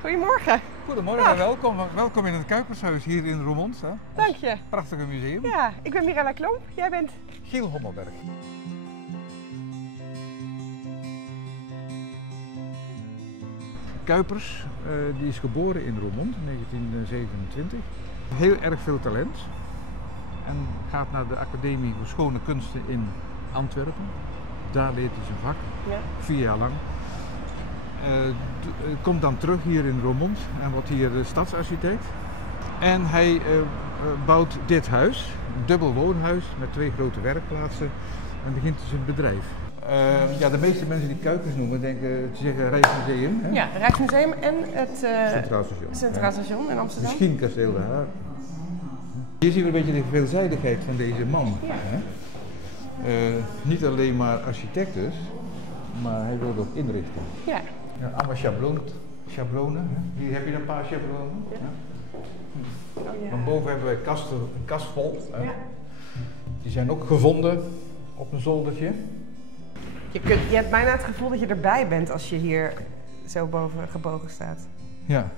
Goedemorgen. Goedemorgen en welkom. Welkom in het Kuipershuis hier in Roermond. Hè? Dank je. Prachtige museum. Ja, ik ben Mirella Klomp. Jij bent? Giel Hommelberg. Kuipers die is geboren in Roermond in 1927. Heel erg veel talent. En gaat naar de Academie voor Schone Kunsten in Antwerpen. Daar leert hij zijn vak, Ja. 4 jaar lang. Komt dan terug hier in Roermond en wordt hier stadsarchitect. En hij bouwt dit huis, een dubbel woonhuis met 2 grote werkplaatsen en begint dus een bedrijf. Ja, de meeste mensen die Kuipers noemen denken, ze zeggen Rijksmuseum. Hè? Ja, het Rijksmuseum en het Centraal Station. Centraal Station in Amsterdam. Misschien Kasteel de Haar. Hier zien we een beetje de veelzijdigheid van deze man. Ja. Hè? Niet alleen maar architect dus, maar hij wil ook inrichten. Ja. Ja, allemaal schablonen. Hè? Hier heb je een paar schablonen. Ja. Ja. Oh, ja. Van boven hebben we een kast vol. Hè? Ja. Die zijn ook gevonden op een zoldertje. Je hebt bijna het gevoel dat je erbij bent als je hier zo boven gebogen staat. Ja,